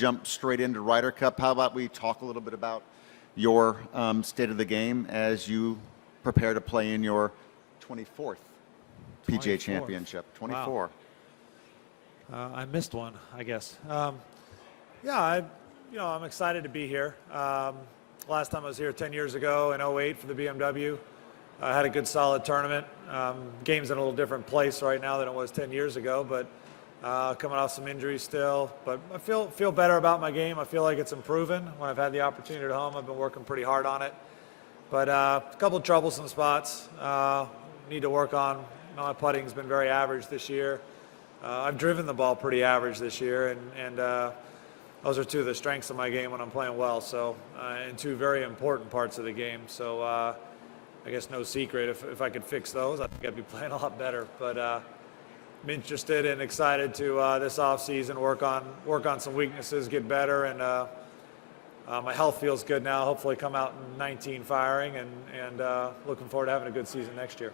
jump straight into Ryder Cup. How about we talk a little bit about your state of the game as you prepare to play in your 24th PGA Championship. 24. Wow. I missed one, I guess. Yeah, I'm excited to be here. Last time I was here 10 years ago in 08 for the BMW. I had a good solid tournament. Game's in a little different place right now than it was 10 years ago, but coming off some injuries still. But I feel better about my game. I feel like it's improving. When I've had the opportunity at home, I've been working pretty hard on it. But a couple of troublesome spots. Need to work on. My putting's been very average this year. I've driven the ball pretty average this year, and those are two of the strengths of my game when I'm playing well. So, and two very important parts of the game. So, I guess no secret. If I could fix those, I think I'd be playing a lot better. But I'm interested and excited to this off season work on some weaknesses, get better, and my health feels good now. Hopefully, come out in 19 firing, and looking forward to having a good season next year.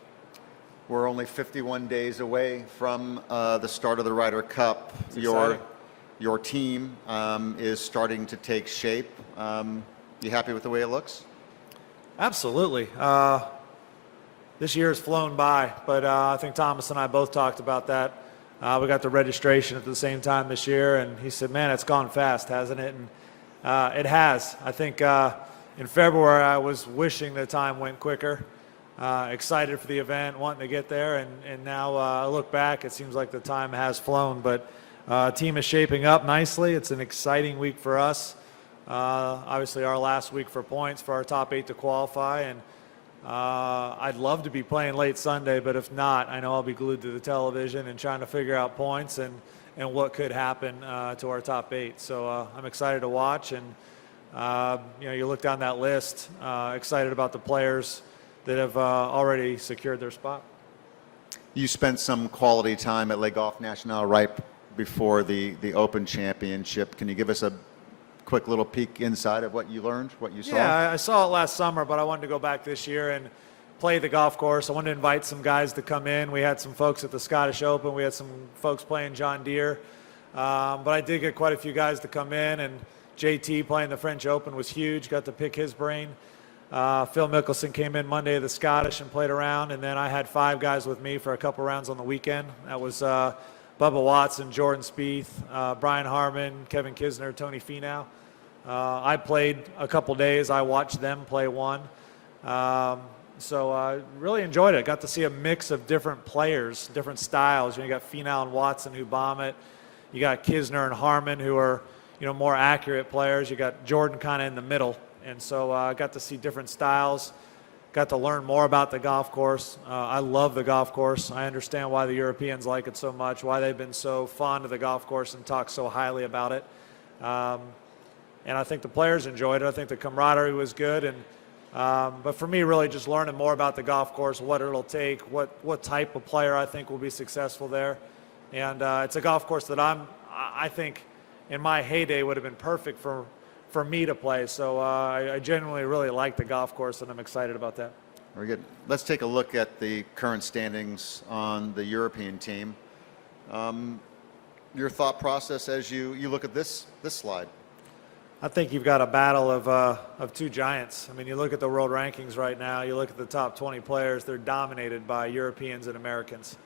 We're only 51 days away from the start of the Ryder Cup. Your team is starting to take shape. You happy with the way it looks? Absolutely. This year has flown by, but I think Thomas and I both talked about that. We got the registration at the same time this year, and he said, man, it's gone fast, hasn't it? And it has. I think in February I was wishing the time went quicker. Excited for the event, wanting to get there, and now I look back, it seems like the time has flown, but team is shaping up nicely. It's an exciting week for us. Obviously our last week for points for our top 8 to qualify, and I'd love to be playing late Sunday, but if not, I know I'll be glued to the television and trying to figure out points and what could happen to our top 8. So I'm excited to watch, and you look down that list, excited about the players that have already secured their spot. You spent some quality time at Le Golf National right before the Open Championship. Can you give us a quick little peek inside of what you learned, what you saw? Yeah, I saw it last summer, but I wanted to go back this year and play the golf course. I wanted to invite some guys to come in. We had some folks at the Scottish Open. We had some folks playing John Deere. But I did get quite a few guys to come in, and JT playing the French Open was huge. Got to pick his brain. Phil Mickelson came in Monday of the Scottish and played around, and then I had 5 guys with me for a couple rounds on the weekend. That was Bubba Watson, Jordan Spieth, Brian Harmon, Kevin Kisner, Tony Finau. I played a couple days. I watched them play one. So I really enjoyed it. Got to see a mix of different players, different styles. You got Finau and Watson who bomb it. You got Kisner and Harmon who are more accurate players. You got Jordan kind of in the middle. And so I got to see different styles, got to learn more about the golf course. I love the golf course. I understand why the Europeans like it so much, why they've been so fond of the golf course and talk so highly about it. And I think the players enjoyed it. I think the camaraderie was good. And but for me, really just learning more about the golf course, what it'll take, what type of player I think will be successful there. And it's a golf course that I think in my heyday would have been perfect for me to play. So I genuinely really like the golf course, and I'm excited about that. Very good. Let's take a look at the current standings on the European team. Your thought process as you look at this slide. I think you've got a battle of two giants. I mean, you look at the world rankings right now, you look at the top 20 players, they're dominated by Europeans and Americans.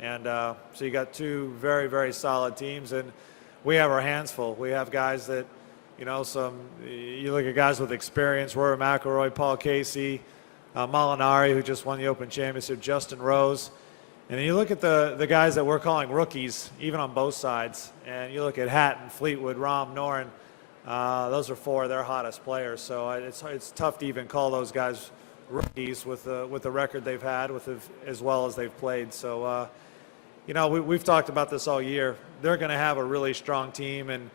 And so you got two very, very solid teams, and we have our hands full. We have guys that, you look at guys with experience, Rory McIlroy, Paul Casey, Molinari, who just won the Open Championship, Justin Rose. And then you look at the guys that we're calling rookies, even on both sides. And you look at Hatton, Fleetwood, Rahm, Noren. Those are 4 of their hottest players. So it's tough to even call those guys rookies with the record they've had, as well as they've played. So, we've talked about this all year. They're going to have a really strong team, and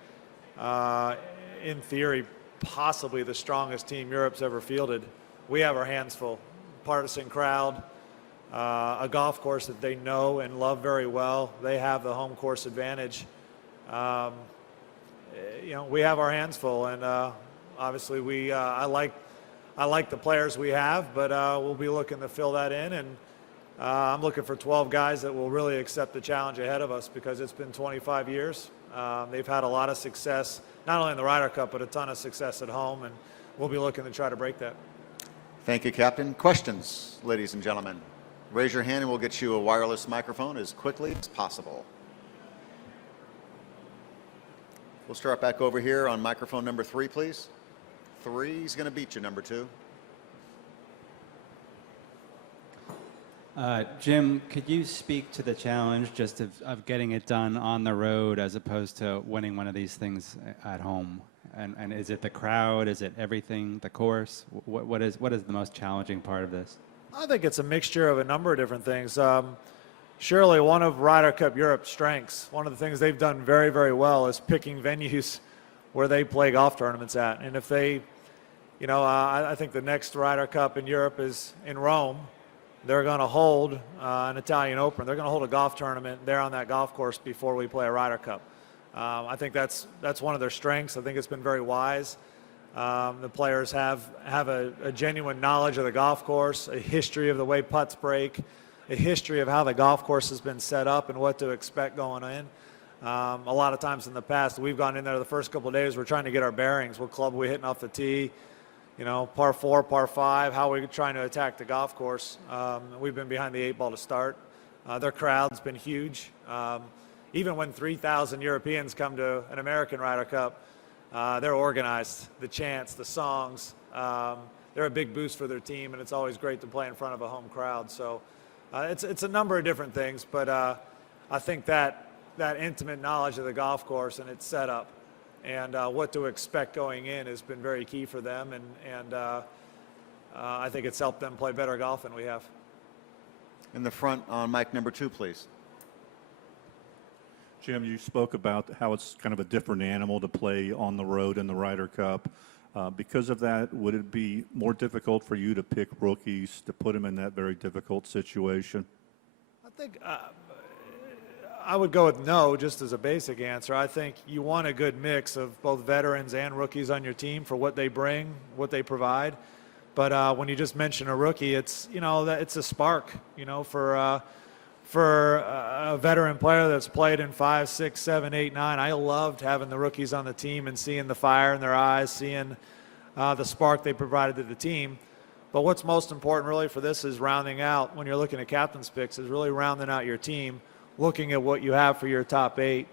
in theory, possibly the strongest team Europe's ever fielded. We have our hands full. Partisan crowd, a golf course that they know and love very well. They have the home course advantage. We have our hands full, and obviously I like the players we have, but we'll be looking to fill that in, and I'm looking for 12 guys that will really accept the challenge ahead of us, because it's been 25 years. They've had a lot of success not only in the Ryder Cup, but a ton of success at home, and we'll be looking to try to break that. Thank you, Captain. Questions, ladies and gentlemen? Raise your hand and we'll get you a wireless microphone as quickly as possible. We'll start back over here on microphone number 3, please. 3's going to beat you, number 2. Jim, could you speak to the challenge just of getting it done on the road as opposed to winning one of these things at home? And is it the crowd? Is it everything, the course? What is the most challenging part of this? I think it's a mixture of a number of different things. Surely one of Ryder Cup Europe's strengths, one of the things they've done very, very well is picking venues where they play golf tournaments at. And if they, I think the next Ryder Cup in Europe is in Rome. They're going to hold an Italian Open. They're going to hold a golf tournament there on that golf course before we play a Ryder Cup. I think that's one of their strengths. I think it's been very wise. The players have a genuine knowledge of the golf course, a history of the way putts break, a history of how the golf course has been set up and what to expect going in. A lot of times in the past, we've gone in there the first couple of days, we're trying to get our bearings. What club are we hitting off the tee? Par 4, par 5, how are we trying to attack the golf course? We've been behind the 8 ball to start. Their crowd's been huge. Even when 3,000 Europeans come to an American Ryder Cup, they're organized. The chants, the songs, they're a big boost for their team, and it's always great to play in front of a home crowd. So it's a number of different things, but I think that intimate knowledge of the golf course and its setup and what to expect going in has been very key for them, and I think it's helped them play better golf than we have. In the front on mic number 2, please. Jim, you spoke about how it's kind of a different animal to play on the road in the Ryder Cup. Because of that, would it be more difficult for you to pick rookies to put them in that very difficult situation? I think I would go with no, just as a basic answer. I think you want a good mix of both veterans and rookies on your team for what they bring, what they provide. But when you just mention a rookie, it's it's a spark, for a veteran player that's played in 5, 6, 7, 8, 9. I loved having the rookies on the team and seeing the fire in their eyes, seeing the spark they provided to the team. But what's most important really for this is rounding out, when you're looking at captain's picks, is really rounding out your team, looking at what you have for your top 8,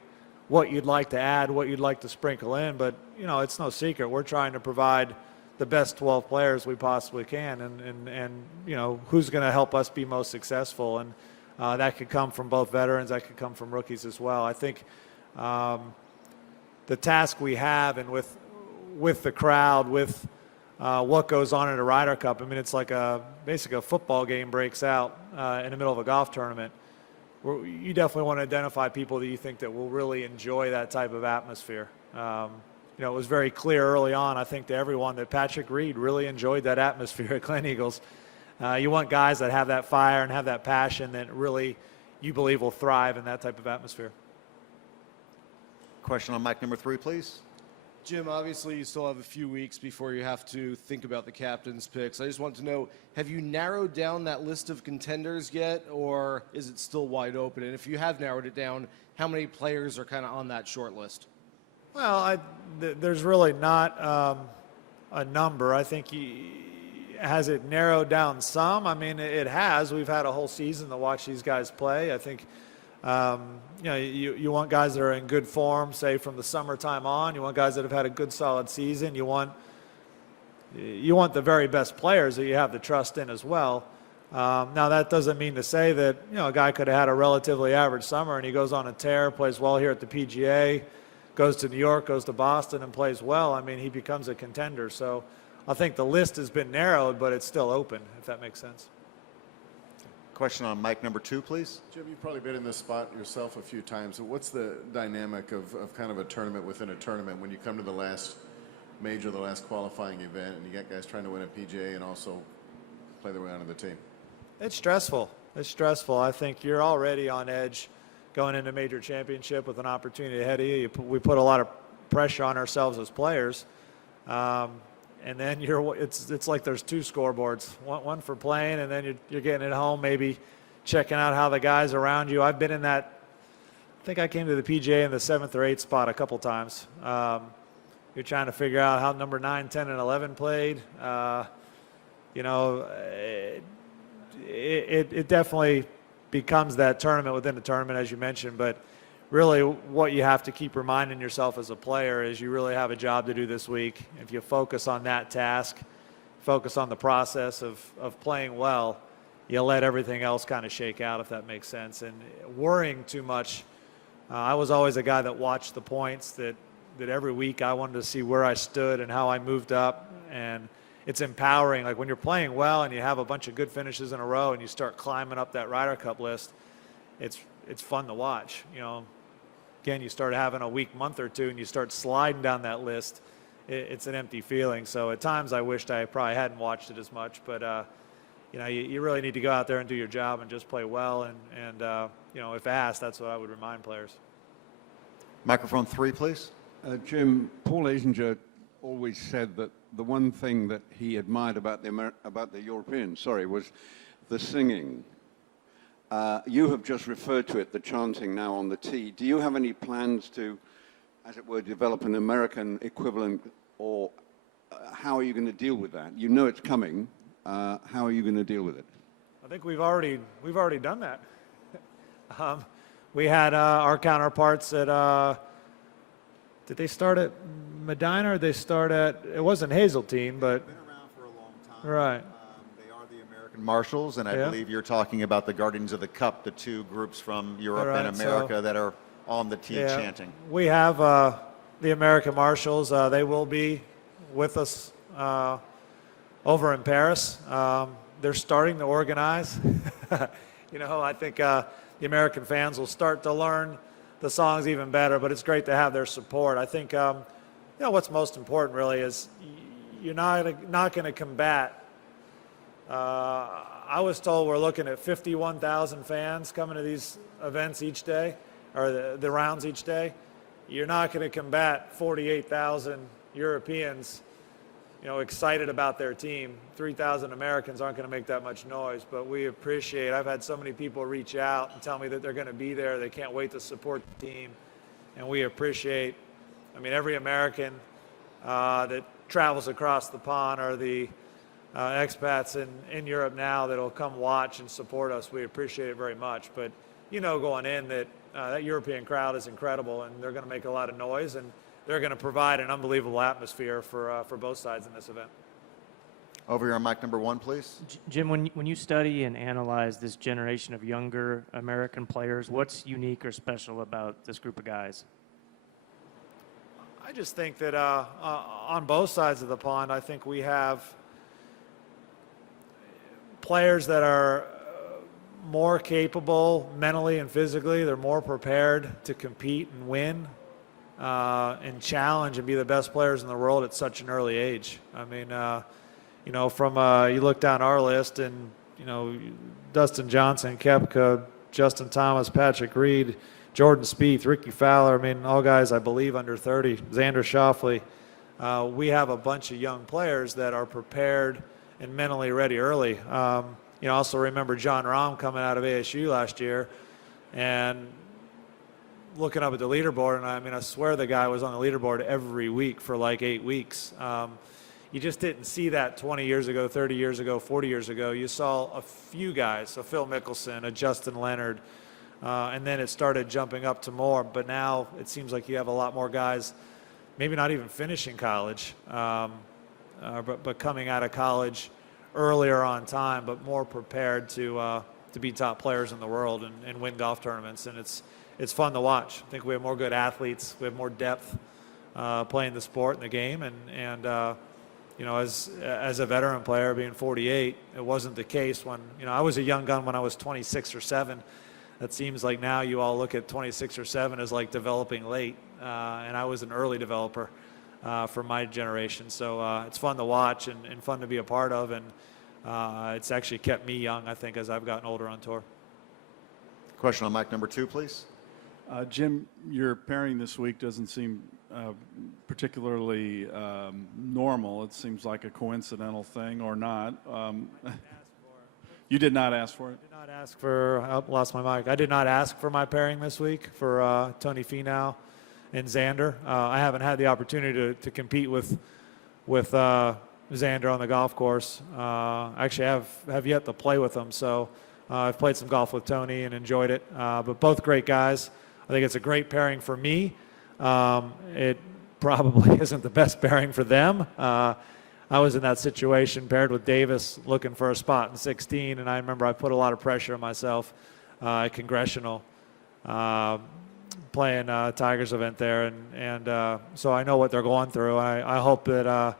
what you'd like to add, what you'd like to sprinkle in. But, it's no secret. We're trying to provide the best 12 players we possibly can, and who's going to help us be most successful. And that could come from both veterans, that could come from rookies as well. I think the task we have, and with the crowd, with what goes on in a Ryder Cup, I mean, it's like basically a football game breaks out in the middle of a golf tournament. You definitely want to identify people that you think that will really enjoy that type of atmosphere. It was very clear early on, I think, to everyone that Patrick Reed really enjoyed that atmosphere at Glen Eagles. You want guys that have that fire and have that passion that really you believe will thrive in that type of atmosphere. Question on mic number 3, please. Jim, obviously you still have a few weeks before you have to think about the captain's picks. I just want to know, have you narrowed down that list of contenders yet, or is it still wide open? And if you have narrowed it down, how many players are kind of on that short list? Well, there's really not a number. I think has it narrowed down some? I mean, it has. We've had a whole season to watch these guys play. I think, you want guys that are in good form, say, from the summertime on. You want guys that have had a good, solid season. You want the very best players that you have the trust in as well. Now, that doesn't mean to say that, a guy could have had a relatively average summer and he goes on a tear, plays well here at the PGA, goes to New York, goes to Boston and plays well. I mean, he becomes a contender. So I think the list has been narrowed, but it's still open, if that makes sense. Question on mic number 2, please. Jim, you've probably been in this spot yourself a few times. So what's the dynamic of kind of a tournament within a tournament when you come to the last major, the last qualifying event, and you got guys trying to win a PGA and also play their way onto the team? It's stressful. It's stressful. I think you're already on edge going into major championship with an opportunity ahead of you. We put a lot of pressure on ourselves as players. And then it's like there's 2 scoreboards, one for playing, and then you're getting it home, maybe checking out how the guys around you. I've been in that. I think I came to the PGA in the 7th or 8th spot a couple times. You're trying to figure out how number 9, 10, and 11 played. You know, it definitely becomes that tournament within the tournament, as you mentioned. But really, what you have to keep reminding yourself as a player is you really have a job to do this week. If you focus on that task, focus on the process of playing well, you let everything else kind of shake out, if that makes sense. And worrying too much, I was always a guy that watched the points, that every week I wanted to see where I stood and how I moved up. And it's empowering. Like when you're playing well and you have a bunch of good finishes in a row and you start climbing up that Ryder Cup list, it's fun to watch. You know, again, you start having a weak month or two and you start sliding down that list, it's an empty feeling. So at times I wished I probably hadn't watched it as much, but you know, you really need to go out there and do your job and just play well. And you know, if asked, that's what I would remind players. Microphone 3, please. Jim, Paul Asinger always said that the one thing that he admired about the Europeans, was the singing. You have just referred to it, the chanting now on the tee. Do you have any plans to, as it were, develop an American equivalent, or how are you going to deal with that? You know it's coming. How are you going to deal with it? I think we've already done that. We had our counterparts at. Did they start at Medina or they start at? It wasn't Hazeltine, but. Been around for a long time. Right. They are the American Marshals, and I Yeah. believe you're talking about the Guardians of the Cup, the two groups from Europe Right, and so- America that are on the tee Yeah. chanting. We have the American Marshals. They will be with us over in Paris. They're starting to organize. You know, I think the American fans will start to learn the songs even better, but it's great to have their support. I think, you know, what's most important really is you're not going to combat. I was told we're looking at 51,000 fans coming to these events each day, or the rounds each day. You're not going to combat 48,000 Europeans, you know, excited about their team. 3,000 Americans aren't going to make that much noise, but we appreciate. I've had so many people reach out and tell me that they're going to be there. They can't wait to support the team, and we appreciate. I mean, every American that travels across the pond, or the expats in Europe now that'll come watch and support us. We appreciate it very much. But you know, going in, that that European crowd is incredible, and they're going to make a lot of noise, and they're going to provide an unbelievable atmosphere for both sides in this event. Over here on mic number 1, please. Jim, when you study and analyze this generation of younger American players, what's unique or special about this group of guys? I just think that on both sides of the pond, I think we have players that are more capable mentally and physically. They're more prepared to compete and win and challenge and be the best players in the world at such an early age. I mean, you know, from you look down our list, and you know, Dustin Johnson, Koepka, Justin Thomas, Patrick Reed, Jordan Spieth, Ricky Fowler. I mean, all guys I believe under 30. Xander Schauffele. We have a bunch of young players that are prepared and mentally ready early. You know, also remember John Rahm coming out of ASU last year, and looking up at the leaderboard, and I mean, I swear the guy was on the leaderboard every week for like 8 weeks. You just didn't see that 20 years ago, 30 years ago, 40 years ago. You saw a few guys, a Phil Mickelson, a Justin Leonard, and then it started jumping up to more. But now it seems like you have a lot more guys, maybe not even finishing college, but coming out of college earlier on time, but more prepared to be top players in the world and win golf tournaments. And it's fun to watch. I think we have more good athletes. We have more depth playing the sport and the game. And you know, as a veteran player, being 48, it wasn't the case when, you know, I was a young gun when I was 26 or 7. That seems like now you all look at 26 or 7 as like developing late. And I was an early developer for my generation. So it's fun to watch and fun to be a part of. And it's actually kept me young, I think, as I've gotten older on tour. Question on mic number 2, please. Jim, your pairing this week doesn't seem particularly normal. It seems like a coincidental thing, or not. You did not ask for it? I did not ask for, I lost my mic. I did not ask for my pairing this week for Tony Finau and Xander. I haven't had the opportunity to compete with Xander on the golf course. Actually, I have yet to play with him, so I've played some golf with Tony and enjoyed it. But both great guys. I think it's a great pairing for me. It probably isn't the best pairing for them. I was in that situation paired with Davis looking for a spot in 16, and I remember I put a lot of pressure on myself at Congressional playing Tiger's event there, and so I know what they're going through. I hope that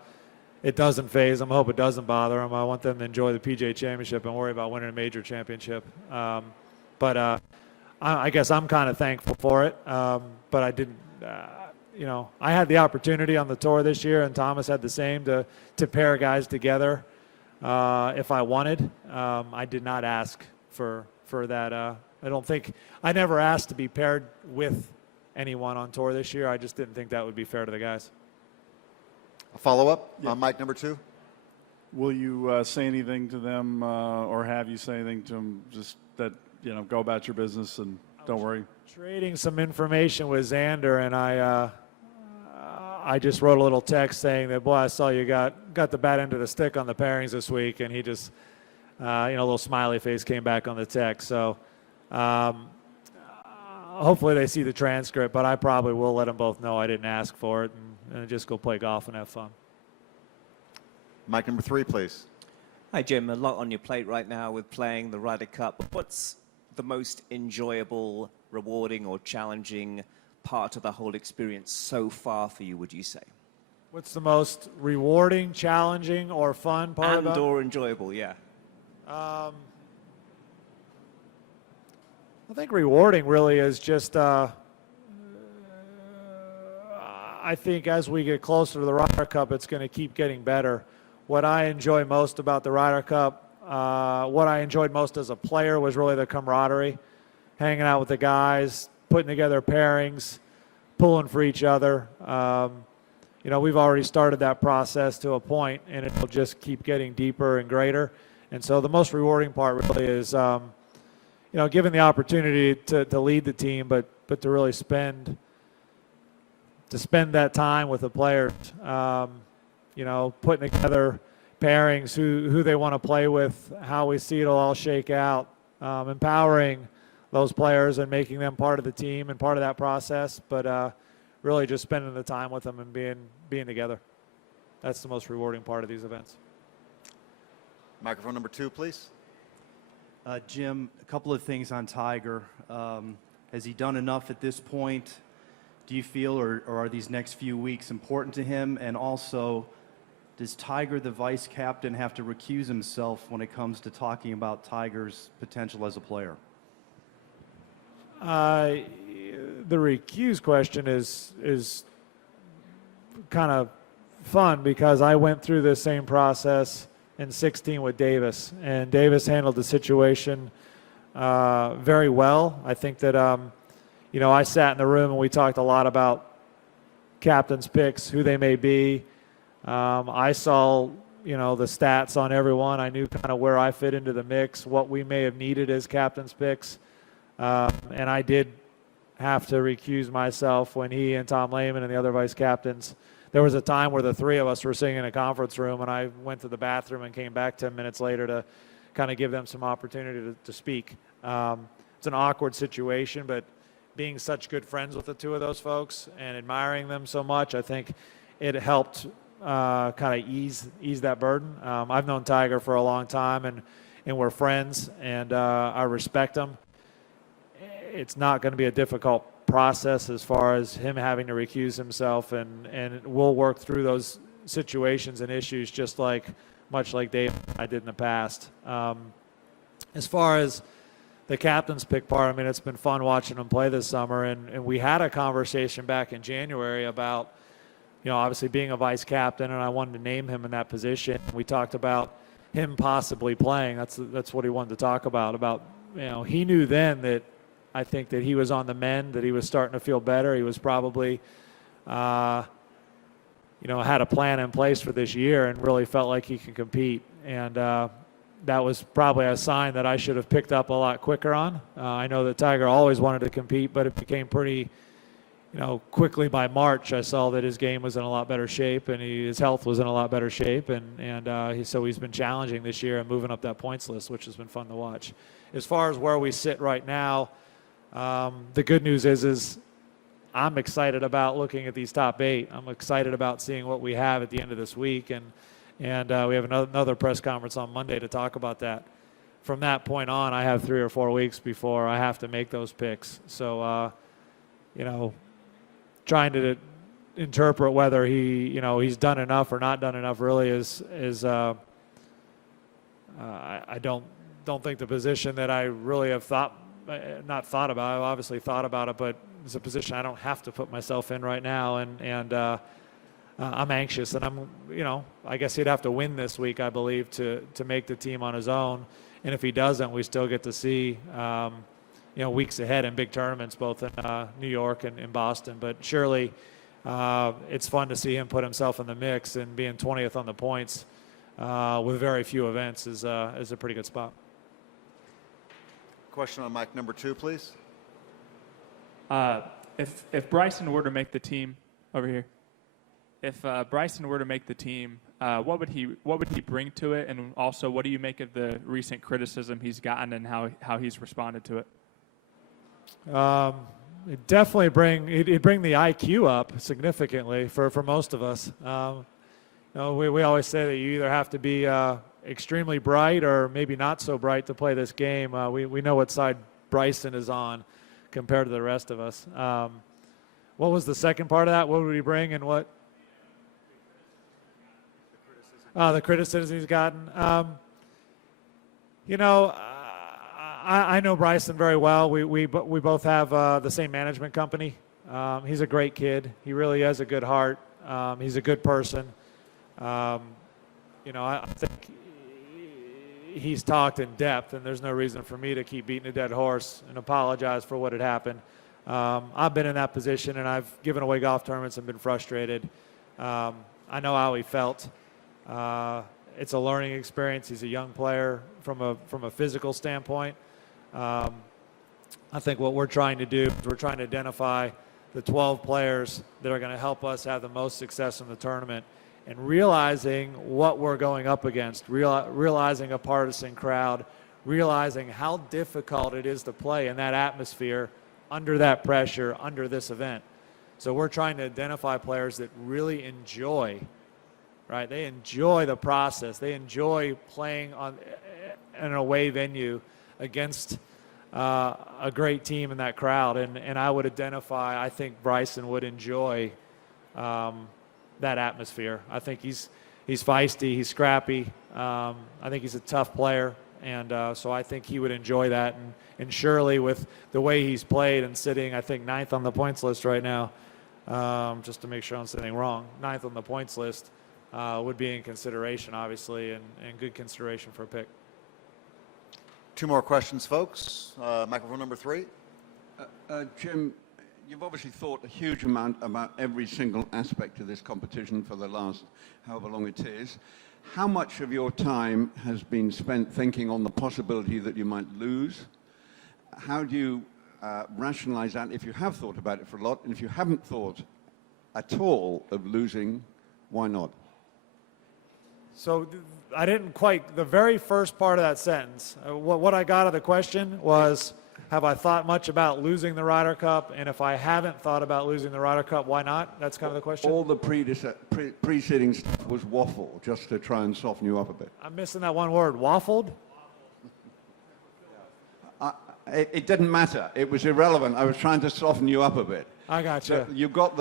it doesn't phase them. I hope it doesn't bother them. I want them to enjoy the PGA Championship and worry about winning a major championship. But I guess I'm kind of thankful for it, but I didn't. I had the opportunity on the tour this year, and Thomas had the same to pair guys together if I wanted. I did not ask for that. I never asked to be paired with anyone on tour this year. I just didn't think that would be fair to the guys. A follow-up on Mike number 2? Will you say anything to them, or have you say anything to them, just that, go about your business and don't worry? Trading some information with Xander, and I just wrote a little text saying that, boy, I saw you got the bad end of the stick on the pairings this week, and he just, a little smiley face came back on the text. So hopefully they see the transcript, but I probably will let them both know I didn't ask for it, and just go play golf and have fun. Mike number 3, please. Hi, Jim. A lot on your plate right now with playing the Ryder Cup. What's the most enjoyable, rewarding, or challenging part of the whole experience so far for you, would you say? What's the most rewarding, challenging, or fun part and about it? or enjoyable, yeah. I think rewarding really is just, I think as we get closer to the Ryder Cup, it's going to keep getting better. What I enjoy most about the Ryder Cup, what I enjoyed most as a player was really the camaraderie, hanging out with the guys, putting together pairings, pulling for each other. We've already started that process to a point, and it will just keep getting deeper and greater. And so the most rewarding part really is, given the opportunity to lead the team, but to really spend that time with the players. Putting together pairings, who they want to play with, how we see it'll all shake out, empowering those players and making them part of the team and part of that process, but really just spending the time with them and being together. That's the most rewarding part of these events. Microphone number 2, please. Jim, a couple of things on Tiger. Has he done enough at this point, do you feel, or are these next few weeks important to him? And also, does Tiger, the vice captain, have to recuse himself when it comes to talking about Tiger's potential as a player? The recuse question is kind of fun because I went through the same process in 16 with Davis, and Davis handled the situation very well. I think that, I sat in the room and we talked a lot about captain's picks, who they may be. I saw, the stats on everyone. I knew kind of where I fit into the mix, what we may have needed as captain's picks. And I did have to recuse myself when he and Tom Lehman and the other vice captains. There was a time where the three of us were sitting in a conference room, and I went to the bathroom and came back 10 minutes later to kind of give them some opportunity to speak. It's an awkward situation, but being such good friends with the two of those folks and admiring them so much, I think it helped kind of ease that burden. I've known Tiger for a long time, and we're friends, and I respect him. It's not going to be a difficult process as far as him having to recuse himself, and we'll work through those situations and issues much like Dave and I did in the past. As far as the captain's pick part, it's been fun watching him play this summer, and we had a conversation back in January about, obviously being a vice captain, and I wanted to name him in that position. We talked about him possibly playing. That's what he wanted to talk about, he knew then that I think that he was on the mend, that he was starting to feel better. He was probably, had a plan in place for this year and really felt like he could compete. And that was probably a sign that I should have picked up a lot quicker on. I know that Tiger always wanted to compete, but it became pretty quickly by March, I saw that his game was in a lot better shape and his health was in a lot better shape. So he's been challenging this year and moving up that points list, which has been fun to watch. As far as where we sit right now, the good news is I'm excited about looking at these top 8. I'm excited about seeing what we have at the end of this week. And we have another press conference on Monday to talk about that. From that point on, I have 3 or 4 weeks before I have to make those picks. So, trying to interpret whether he's done enough or not done enough really is I don't think the position that I really have not thought about. I've obviously thought about it, but it's a position I don't have to put myself in right now, and I'm anxious, and I guess he'd have to win this week, I believe, to make the team on his own, and if he doesn't, we still get to see weeks ahead in big tournaments, both in New York and in Boston. But surely it's fun to see him put himself in the mix, and being 20th on the points with very few events is a pretty good spot. Question on mic number 2, please. If Bryson were to make the team over here, if Bryson were to make the team, what would he bring to it, and also what do you make of the recent criticism he's gotten and how he's responded to it? It'd definitely bring the IQ up significantly for most of us. We always say that you either have to be extremely bright or maybe not so bright to play this game. We know what side Bryson is on compared to the rest of us. What was the second part of that? What would he bring and what? The criticism he's gotten. I know Bryson very well. We both have the same management company. He's a great kid. He really has a good heart. He's a good person. I think he's talked in depth, and there's no reason for me to keep beating a dead horse and apologize for what had happened. I've been in that position, and I've given away golf tournaments and been frustrated. I know how he felt. It's a learning experience. He's a young player from a physical standpoint. I think what we're trying to do is we're trying to identify the 12 players that are going to help us have the most success in the tournament, and realizing what we're going up against, realizing a partisan crowd, realizing how difficult it is to play in that atmosphere, under that pressure, under this event. So we're trying to identify players that really enjoy, right? They enjoy the process. They enjoy playing in an away venue against a great team in that crowd. And I would identify, I think Bryson would enjoy that atmosphere. I think he's feisty, he's scrappy. I think he's a tough player. And so I think he would enjoy that. And surely with the way he's played and sitting, I think, 9th on the points list right now, just to make sure I'm saying wrong, 9th on the points list would be in consideration, obviously, and good consideration for a pick. 2 more questions, folks. Microphone number 3. Jim, you've obviously thought a huge amount about every single aspect of this competition for the last however long it is. How much of your time has been spent thinking on the possibility that you might lose? How do you rationalize that if you have thought about it for a lot? And if you haven't thought at all of losing, why not? So I didn't quite, the very first part of that sentence, what I got of the question was, have I thought much about losing the Ryder Cup? And if I haven't thought about losing the Ryder Cup, why not? That's kind of the question. All the preceding stuff was waffle, just to try and soften you up a bit. I'm missing that one word, waffled? It didn't matter. It was irrelevant. I was trying to soften you up a bit. I got you. So you got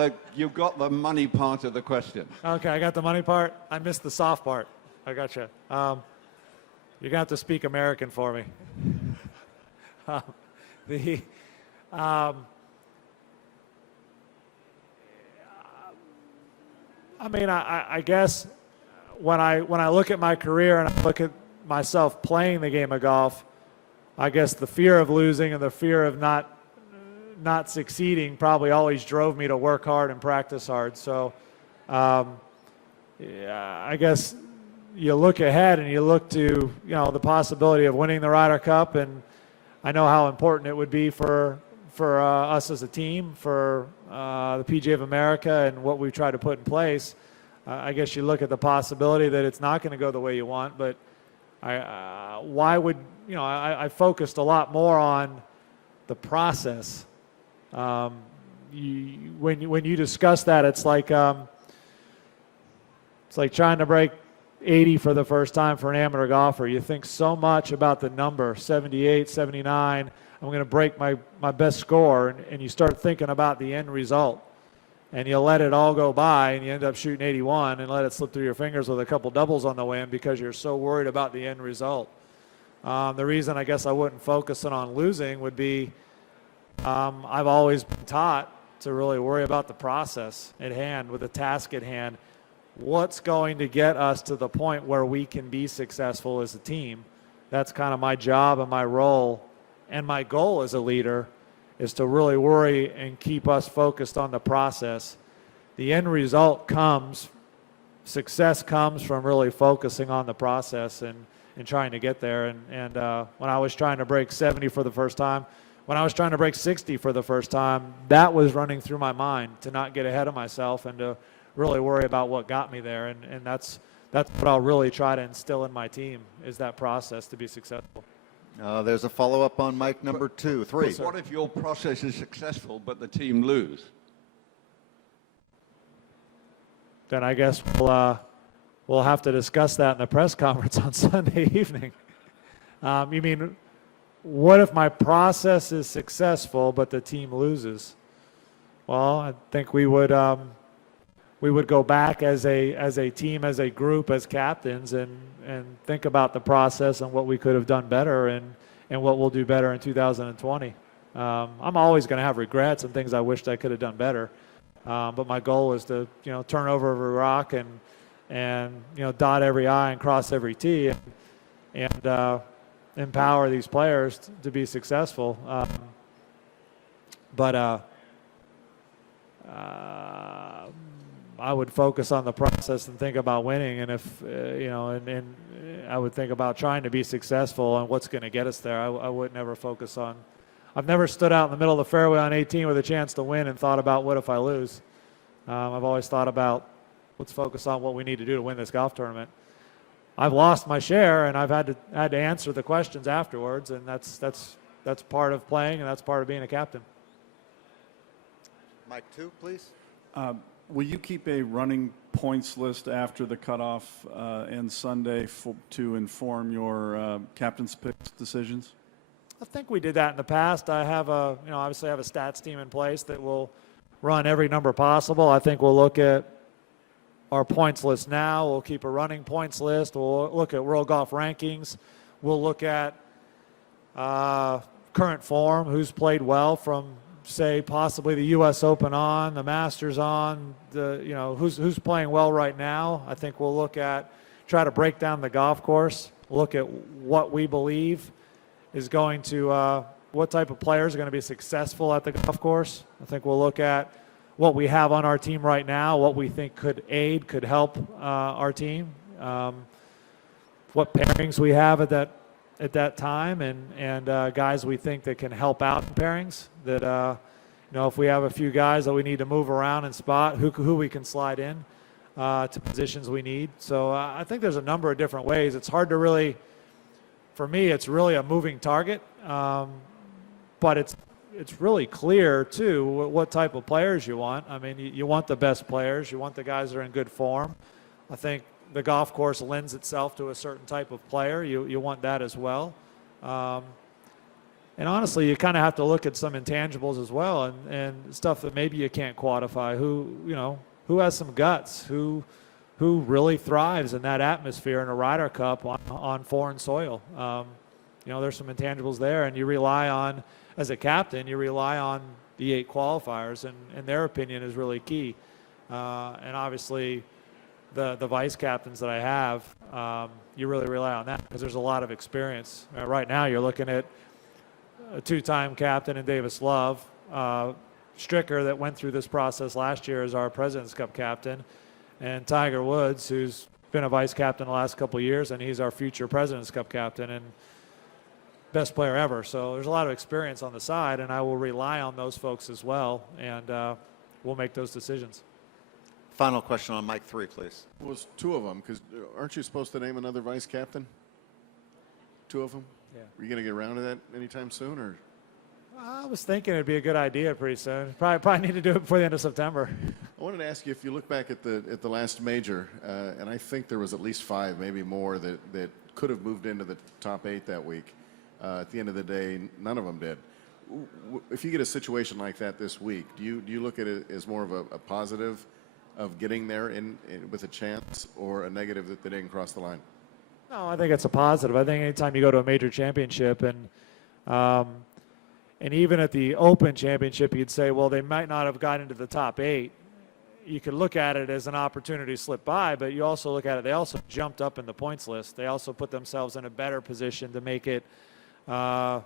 the money part of the question. Okay, I got the money part. I missed the soft part. I got you. You're going to have to speak American for me. I guess when I look at my career and I look at myself playing the game of golf, I guess the fear of losing and the fear of not succeeding probably always drove me to work hard and practice hard. So I guess you look ahead and you look to the possibility of winning the Ryder Cup, and I know how important it would be for for us as a team, for the PGA of America and what we've tried to put in place, I guess you look at the possibility that it's not going to go the way you want, but why would, I focused a lot more on the process. When you discuss that, it's like trying to break 80 for the first time for an amateur golfer. You think so much about the number, 78, 79, I'm going to break my best score, and you start thinking about the end result. And you let it all go by, and you end up shooting 81 and let it slip through your fingers with a couple doubles on the way in because you're so worried about the end result. The reason I guess I wouldn't focus on losing would be I've always been taught to really worry about the process at hand, with the task at hand. What's going to get us to the point where we can be successful as a team? That's kind of my job and my role. And my goal as a leader is to really worry and keep us focused on the process. The end result comes, success comes from really focusing on the process and trying to get there. And when I was trying to break 70 for the first time, when I was trying to break 60 for the first time, that was running through my mind, to not get ahead of myself and to really worry about what got me there. And that's what I'll really try to instill in my team, is that process to be successful. There's a follow-up on mic number 2, 3. What if your process is successful but the team lose? Then I guess we'll have to discuss that in the press conference on Sunday evening. You mean, what if my process is successful but the team loses? Well, I think we would go back as a team, as a group, as captains, and think about the process and what we could have done better and what we'll do better in 2020. I'm always going to have regrets and things I wished I could have done better. But my goal is to, turn over every rock and dot every I and cross every T and empower these players to be successful. I would focus on the process and think about winning, and if and I would think about trying to be successful and what's going to get us there. I would never focus on. I've never stood out in the middle of the fairway on 18 with a chance to win and thought about what if I lose. I've always thought about let's focus on what we need to do to win this golf tournament. I've lost my share, and I've had to answer the questions afterwards, and that's part of playing, and that's part of being a captain. Mic 2, please. Will you keep a running points list after the cutoff and Sunday to inform your captain's picks decisions? I think we did that in the past. I have obviously have a stats team in place that will run every number possible. I think we'll look at our points list now. We'll keep a running points list. We'll look at world golf rankings. We'll look at current form, who's played well from, say, possibly the U.S. Open on, the Masters on, who's playing well right now. I think we'll try to break down the golf course, look at what we believe is going to, what type of players are going to be successful at the golf course. I think we'll look at what we have on our team right now, what we think could help our team, what pairings we have at that time, and guys we think that can help out in pairings. That if we have a few guys that we need to move around and spot, who we can slide in to positions we need. So I think there's a number of different ways. It's hard to really, for me, it's really a moving target, but it's really clear too what type of players you want. I mean, you want the best players. You want the guys that are in good form. I think the golf course lends itself to a certain type of player. You want that as well. And honestly, you kind of have to look at some intangibles as well, and stuff that maybe you can't quantify. Who has some guts? Who really thrives in that atmosphere in a Ryder Cup on foreign soil? There's some intangibles there, and you rely on, as a captain, you rely on the 8 qualifiers, and their opinion is really key. And obviously, the vice captains that I have, you really rely on that because there's a lot of experience. Right now, you're looking at a 2-time captain in Davis Love, Stricker that went through this process last year as our President's Cup captain, and Tiger Woods, who's been a vice captain the last couple of years, and he's our future President's Cup captain. And best player ever. So there's a lot of experience on the side, and I will rely on those folks as well, and we'll make those decisions. Final question on mic 3, please. Well, it's two of them, because aren't you supposed to name another vice captain? Two of them? Yeah. Are you going to get around to that anytime soon, or? I was thinking it'd be a good idea pretty soon. Probably need to do it before the end of September. I wanted to ask you, if you look back at the last major, and I think there was at least 5, maybe more, that could have moved into the top 8 that week. At the end of the day, none of them did. If you get a situation like that this week, do you look at it as more of a positive of getting there with a chance, or a negative that they didn't cross the line? No, I think it's a positive. I think anytime you go to a major championship, and even at the Open Championship, you'd say, well, they might not have gotten into the top 8. You could look at it as an opportunity to slip by, but you also look at it, they also jumped up in the points list. They also put themselves in a better position to make it at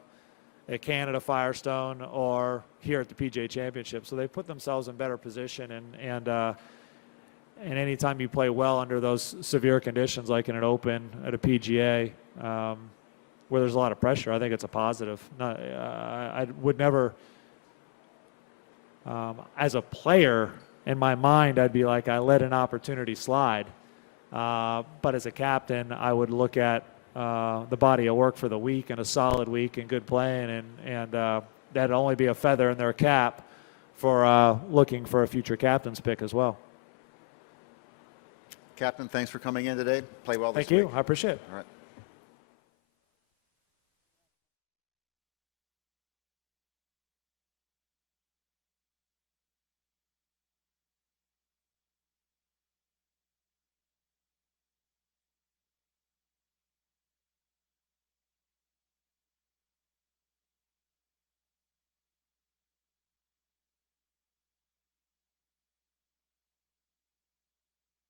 Canada Firestone or here at the PGA Championship. So they put themselves in better position, and anytime you play well under those severe conditions, like in an Open, at a PGA, where there's a lot of pressure, I think it's a positive. I would never, as a player, in my mind, I'd be like, I let an opportunity slide. But as a captain, I would look at the body of work for the week, and a solid week and good playing, and that'd only be a feather in their cap for looking for a future captain's pick as well. Captain, thanks for coming in today. Play well this week. Thank you. I appreciate it. All right.